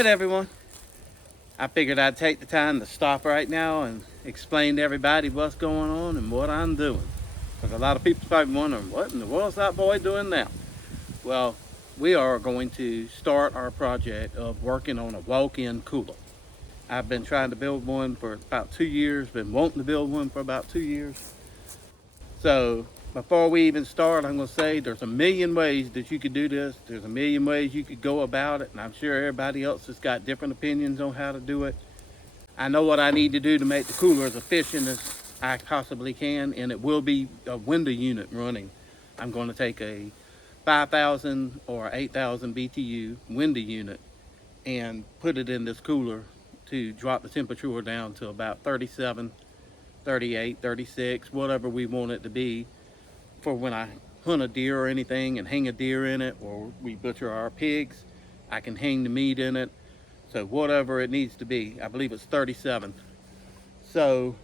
Alright everyone, I figured I'd take the time to stop right now and explain to everybody what's going on and what I'm doing. Because a lot of people's probably wondering, what in the world's that boy doing now? Well, we are going to start our project of working on a walk-in cooler. I've been trying to build one for about 2 years, been wanting to build one for about 2 years. So before we even start, I'm going to say there's a million ways that you could do this. There's a million ways you could go about it, and I'm sure everybody else has got different opinions on how to do it. I know what I need to do to make the cooler as efficient as I possibly can, and it will be a window unit running. I'm going to take a 5,000 or 8,000 BTU window unit and put it in this cooler to drop the temperature down to about 37, 38, 36, whatever we want it to be, for when I hunt a deer or anything and hang a deer in it, or we butcher our pigs, I can hang the meat in it. So whatever it needs to be, I believe it's 37. So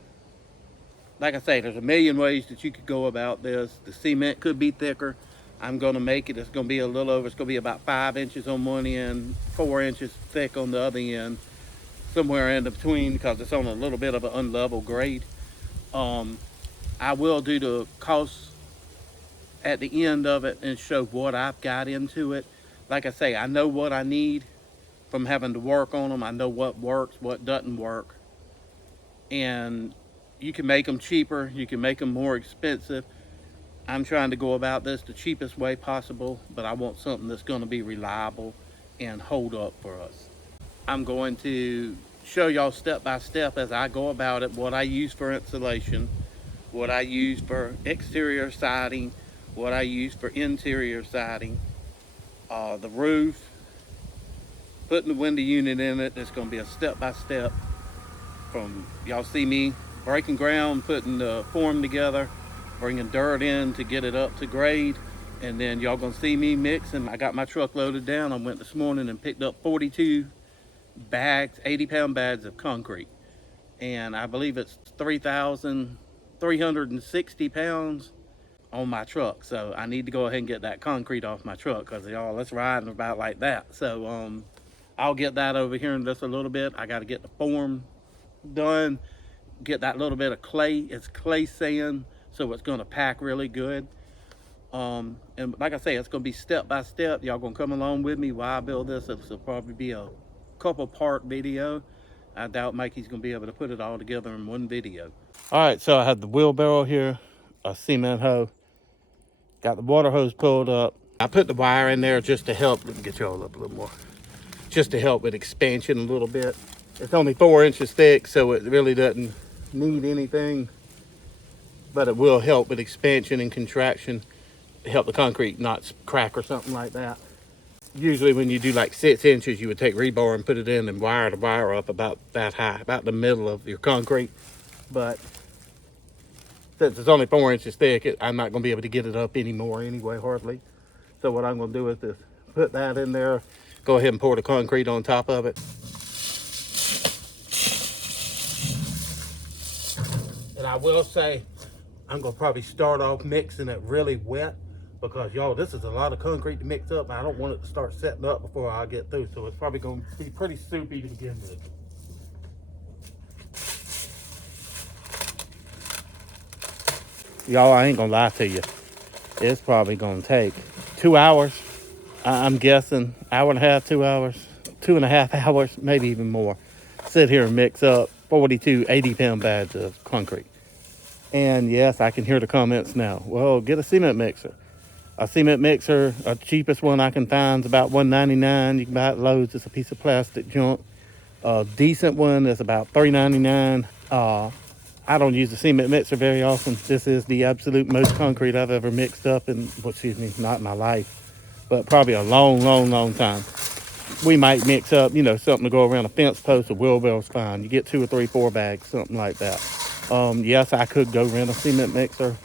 like I say, there's a million ways that you could go about this. The cement could be thicker. I'm going to make it, it's going to be a little over, it's going to be about 5 inches on one end, 4 inches thick on the other end, somewhere in between, because it's on a little bit of an unlevel grade. I will do the costs at the end of it and show what I've got into it. Like I say, I know what I need from having to work on them. I know what works, what doesn't work. And you can make them cheaper, you can make them more expensive. I'm trying to go about this the cheapest way possible, but I want something that's going to be reliable and hold up for us. I'm going to show y'all step by step as I go about it, what I use for insulation, what I use for exterior siding, what I use for interior siding, the roof, putting the window unit in it. It's going to be a step by step from, y'all see me breaking ground, putting the form together, bringing dirt in to get it up to grade, and then y'all gonna see me mixing. I got my truck loaded down. I went this morning and picked up 42 bags, 80-pound bags of concrete, and I believe it's 3,360 pounds on my truck. So I need to go ahead and get that concrete off my truck, because y'all, it's riding about like that. So I'll get that over here in just a little bit. I got to get the form done, get that little bit of clay. It's clay sand, so it's going to pack really good. And like I say, it's going to be step by step. Y'all going to come along with me while I build this. This will probably be a couple part video. I doubt Mikey's going to be able to put it all together in one video. All right, so I have the wheelbarrow here, a cement hoe, got the water hose pulled up. I put the wire in there just to help. Let me get y'all up a little more, just to help with expansion a little bit. It's only 4 inches thick, so it really doesn't need anything, but it will help with expansion and contraction, help the concrete not crack or something like that. Usually when you do like 6 inches, you would take rebar and put it in and wire the wire up about that high, about the middle of your concrete. But since it's only 4 inches thick, I'm not going to be able to get it up anymore anyway, hardly. So what I'm going to do is just put that in there, go ahead and pour the concrete on top of it. And I will say, I'm going to probably start off mixing it really wet, because y'all, this is a lot of concrete to mix up, and I don't want it to start setting up before I get through. So it's probably going to be pretty soupy to begin with. Y'all, I ain't going to lie to you. It's probably going to take 2 hours. I'm guessing hour and a half, 2 hours, 2.5 hours, maybe even more. Sit here and mix up 42 80-pound bags of concrete. And yes, I can hear the comments now. Well, get a cement mixer. A cement mixer, a cheapest one I can find is about $1.99. You can buy it at Lowe's. It's a piece of plastic junk. A decent one is about $3.99. I don't use the cement mixer very often. This is the absolute most concrete I've ever mixed up in, well, excuse me, not in my life, but probably a long, long, long time. We might mix up, you know, something to go around a fence post. A wheelbarrow's fine. You get 2 or 3, 4 bags, something like that. Yes, I could go rent a cement mixer.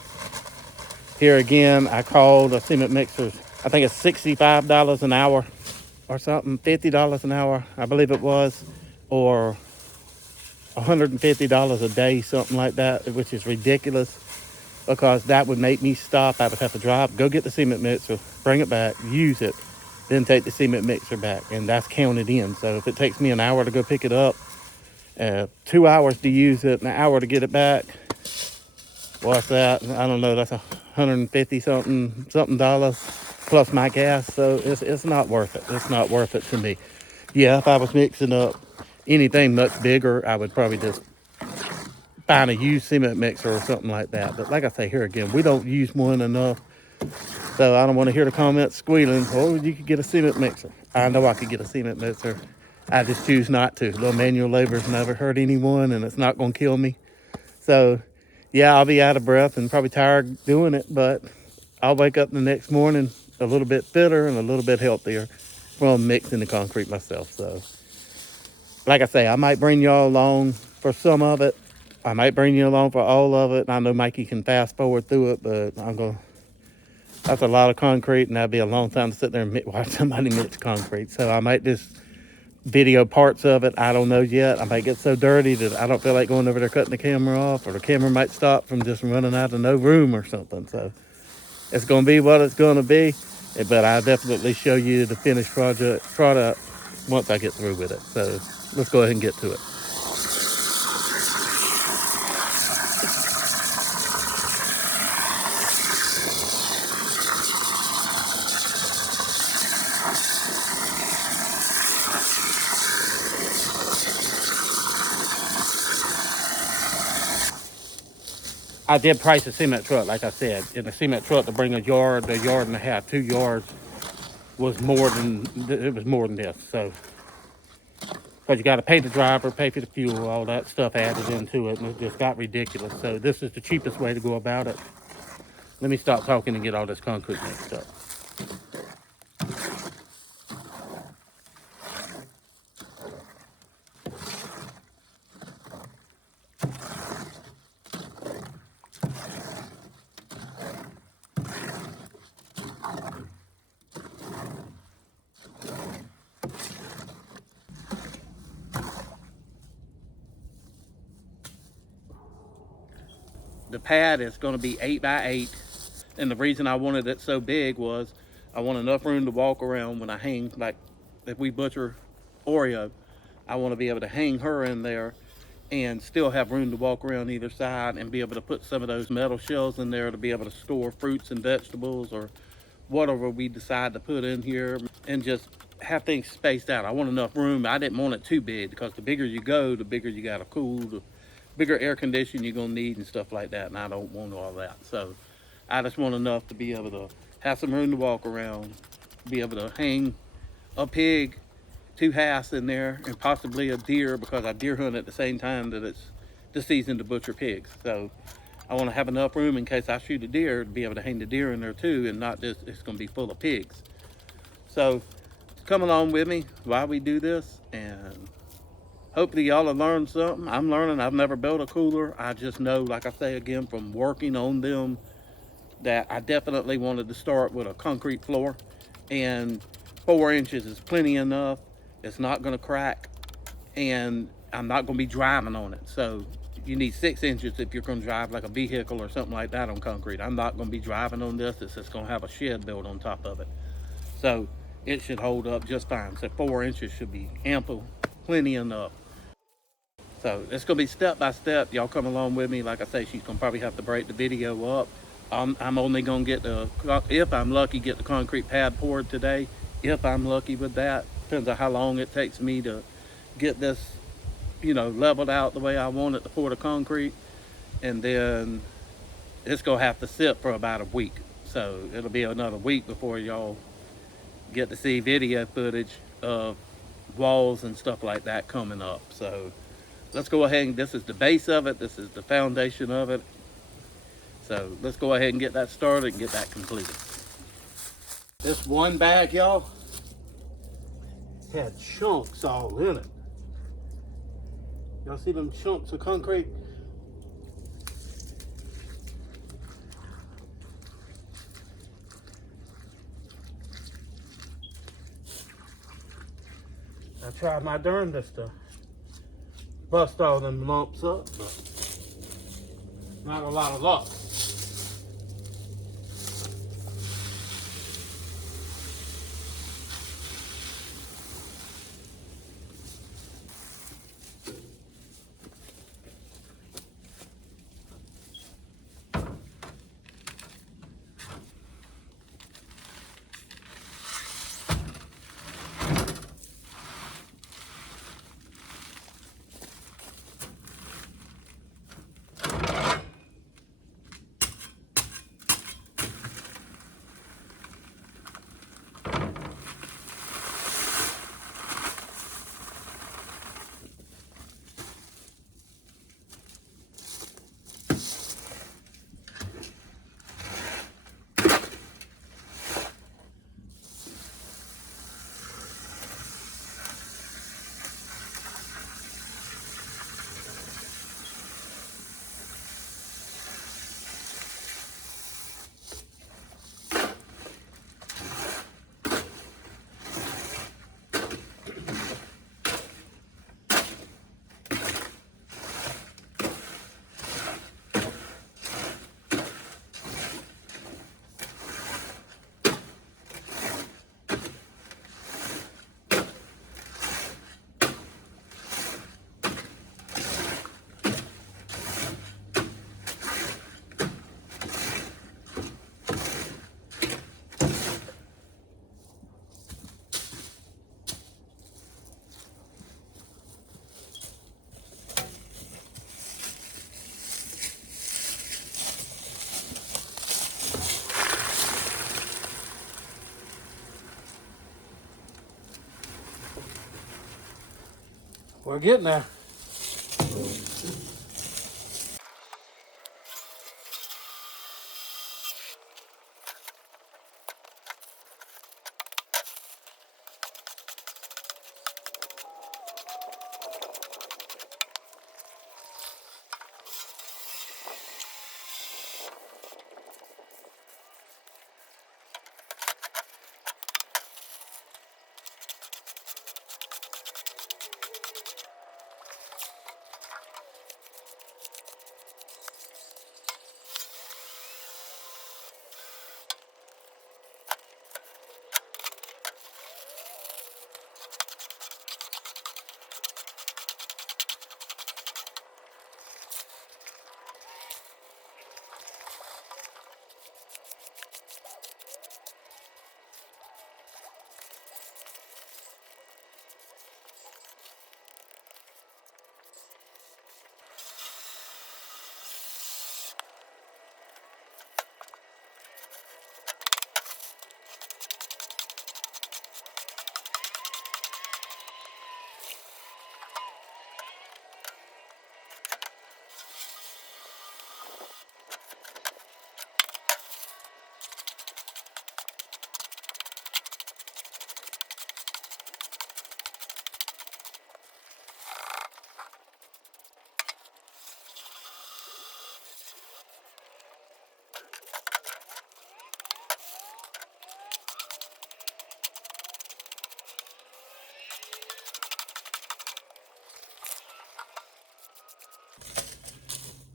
Here again, I called a cement mixer. I think it's $65 an hour or something, $50 an hour, I believe it was, or $150 a day, something like that, which is ridiculous, because that would make me stop. I would have to drive, go get the cement mixer, bring it back, use it, then take the cement mixer back, and that's counted in. So if it takes me an hour to go pick it up, 2 hours to use it, an hour to get it back, what's that? I don't know, that's $150 something dollars plus my gas. So it's not worth it. It's not worth it to me. Yeah, if I was mixing up anything much bigger, I would probably just find a used cement mixer or something like that. But like I say, here again, we don't use one enough. So I don't want to hear the comments squealing, oh, you could get a cement mixer. I know I could get a cement mixer. I just choose not to. Little manual labor's never hurt anyone, and it's not going to kill me. So, yeah, I'll be out of breath and probably tired doing it, but I'll wake up the next morning a little bit fitter and a little bit healthier from mixing the concrete myself. So, like I say, I might bring y'all along for some of it. I might bring you along for all of it. I know Mikey can fast forward through it, but that's a lot of concrete, and that'd be a long time to sit there and watch somebody mix concrete. So I might just video parts of it. I don't know yet. I might get so dirty that I don't feel like going over there cutting the camera off, or the camera might stop from just running out of no room or something. So it's going to be what it's going to be, but I'll definitely show you the finished product once I get through with it. So let's go ahead and get to it. I did price a cement truck, like I said. In a cement truck to bring a yard and a half, 2 yards was more than this. So, but you got to pay the driver, pay for the fuel, all that stuff added into it, and it just got ridiculous. So this is the cheapest way to go about it. Let me stop talking and get all this concrete mixed up. The pad is going to be 8 by 8, and the reason I wanted it so big was I want enough room to walk around when I hang. Like if we butcher Oreo, I want to be able to hang her in there and still have room to walk around either side, and be able to put some of those metal shelves in there to be able to store fruits and vegetables or whatever we decide to put in here, and just have things spaced out. I want enough room. I didn't want it too big, because the bigger you go, the bigger you got to cool, the bigger air conditioning you're gonna need and stuff like that, and I don't want all that. So I just want enough to be able to have some room to walk around, be able to hang a pig, 2 hass in there, and possibly a deer, because I deer hunt at the same time that it's the season to butcher pigs. So I want to have enough room in case I shoot a deer to be able to hang the deer in there too, and not just it's going to be full of pigs. So come along with me while we do this, and hopefully y'all have learned something. I'm learning. I've never built a cooler. I just know, like I say again, from working on them, that I definitely wanted to start with a concrete floor, and 4 inches is plenty enough. It's not going to crack, and I'm not going to be driving on it. So you need 6 inches if you're going to drive like a vehicle or something like that on concrete. I'm not going to be driving on this. It's just going to have a shed built on top of it. So it should hold up just fine. So 4 inches should be ample, plenty enough. So it's going to be step by step. Y'all come along with me. Like I say, she's going to probably have to break the video up. I'm only going to get if I'm lucky, get the concrete pad poured today. If I'm lucky with that. Depends on how long it takes me to get this, leveled out the way I want it to pour the concrete. And then it's going to have to sit for about a week. So it'll be another week before y'all get to see video footage of walls and stuff like that coming up. So let's go ahead and this is the base of it. This is the foundation of it. So let's go ahead and get that started and get that completed. This one bag, y'all, had chunks all in it. Y'all see them chunks of concrete? I tried my darndest to bust all them lumps up, but not a lot of luck. We're getting there.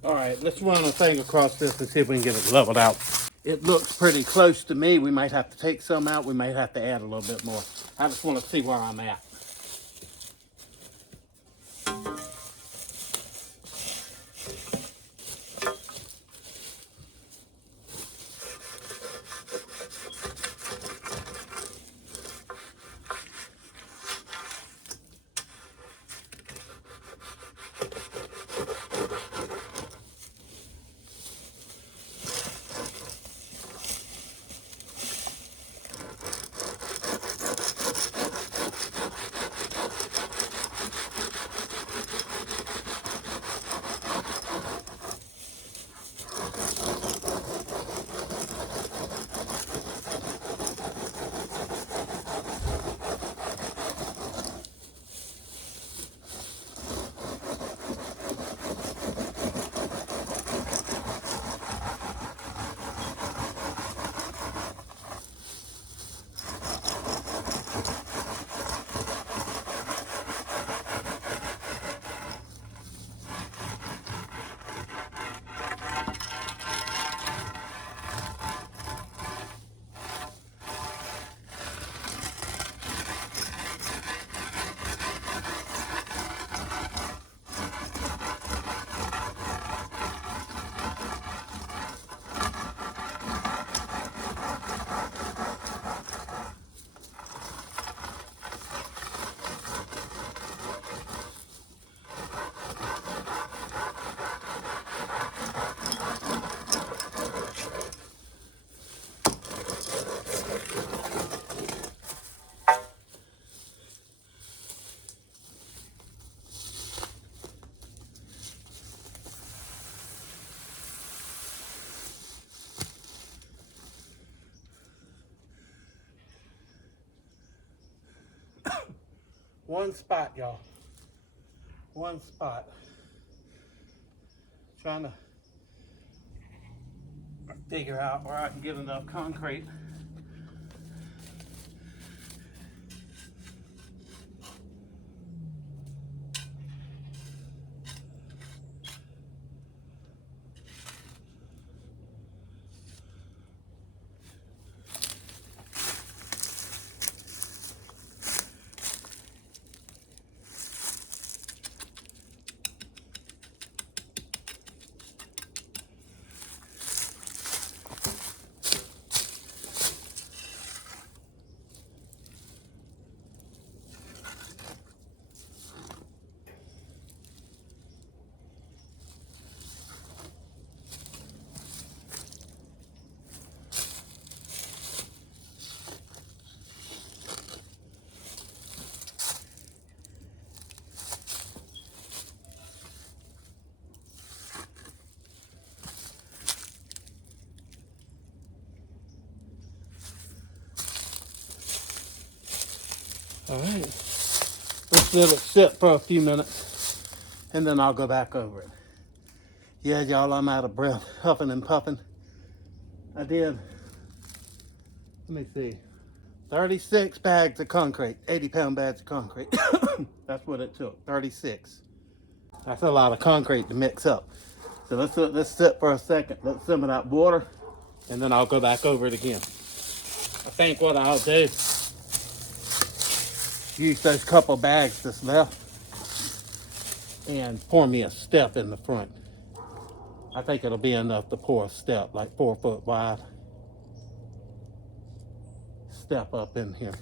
All right, let's run a thing across this and see if we can get it leveled out. It looks pretty close to me. We might have to take some out. We might have to add a little bit more. I just want to see where I'm at. One spot, y'all. One spot. Trying to figure out where I can get enough concrete. All right, let's let it sit for a few minutes and then I'll go back over it. Yeah, y'all, I'm out of breath, huffing and puffing. I did, let me see, 36 bags of concrete, 80-pound bags of concrete. That's what it took, 36. That's a lot of concrete to mix up. So let's sit for a second, let some of that water, and then I'll go back over it again. I think what I'll do, use those couple bags that's left and pour me a step in the front. I think it'll be enough to pour a step, like 4 foot wide. Step up in here.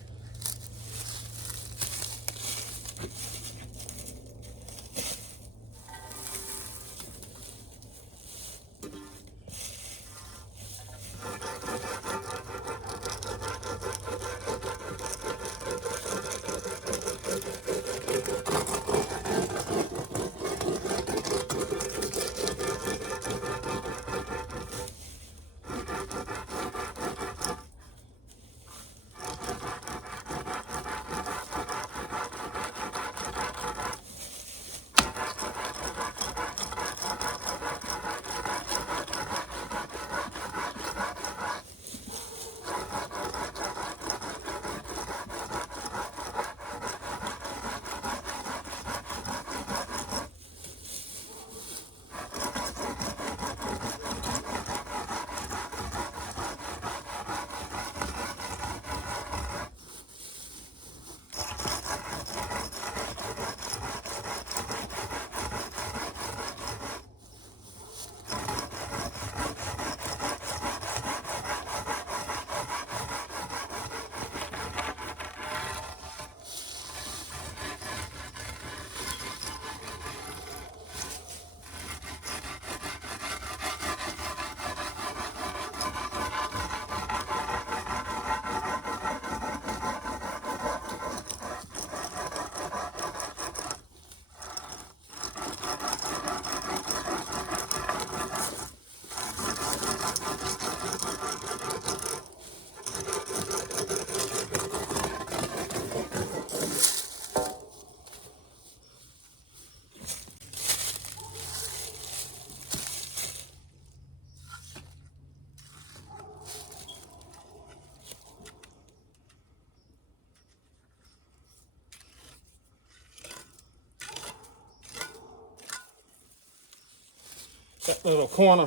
That little corner,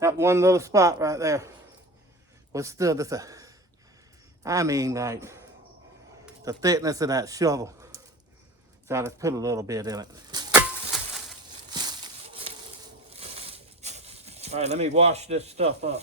that one little spot right there was still just I mean, like, the thickness of that shovel. So I just put a little bit in it. All right, let me wash this stuff up.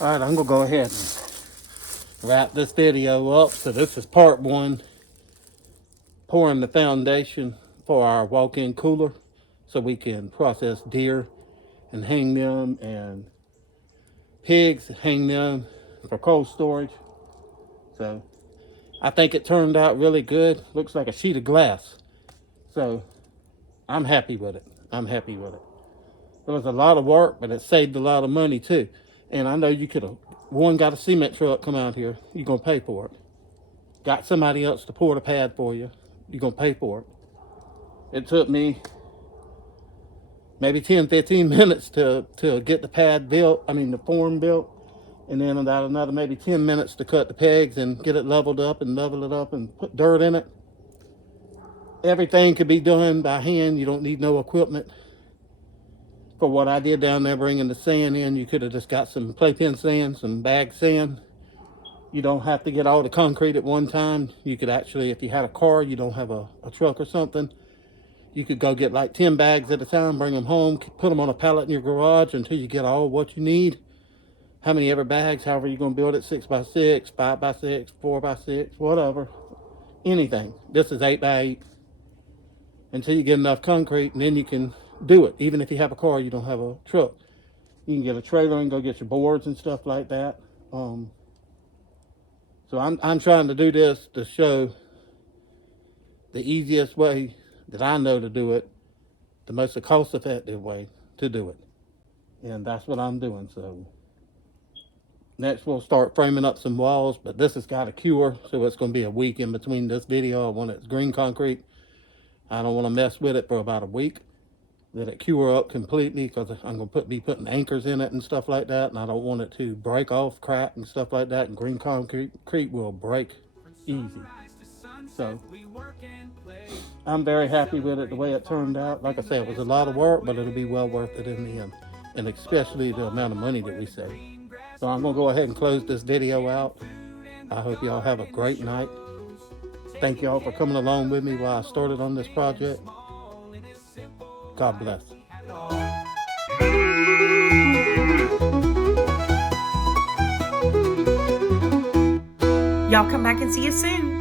All right, I'm gonna go ahead and wrap this video up. So this is part one, pouring the foundation for our walk-in cooler so we can process deer and hang them, and pigs, hang them for cold storage. So I think it turned out really good. Looks like a sheet of glass. So I'm happy with it. I'm happy with it. It was a lot of work, but it saved a lot of money too. And I know you could have, one, got a cement truck come out here, you're gonna pay for it. Got somebody else to pour the pad for you, you're gonna pay for it. It took me maybe 10, 15 minutes to get the pad built, the form built. And then about another maybe 10 minutes to cut the pegs and get it leveled up and level it up and put dirt in it. Everything could be done by hand. You don't need no equipment. For what I did down there bringing the sand in, you could have just got some playpen sand, some bag sand. You don't have to get all the concrete at one time. You could actually, if you had a car, you don't have a truck or something, you could go get like 10 bags at a time, bring them home, put them on a pallet in your garage until you get all what you need. How many ever bags, however you're going to build it, 6x6, 5x6, 4x6, whatever. Anything. This is 8x8. Until you get enough concrete, and then you can do it. Even if you have a car, you don't have a truck. You can get a trailer and go get your boards and stuff like that. So I'm trying to do this to show the easiest way that I know to do it, the most cost-effective way to do it. And that's what I'm doing. So next we'll start framing up some walls, but this has got to cure, so it's going to be a week in between this video. I want it's green concrete. I don't want to mess with it for about a week. Let it cure up completely, because I'm going to be putting anchors in it and stuff like that, and I don't want it to break off, crack and stuff like that, and green concrete will break easy. So I'm very happy with it the way it turned out. Like I said, it was a lot of work, but it'll be well worth it in the end, and especially the amount of money that we saved. So I'm going to go ahead and close this video out. I hope y'all have a great night. Thank y'all for coming along with me while I started on this project. God bless. Y'all come back and see us soon.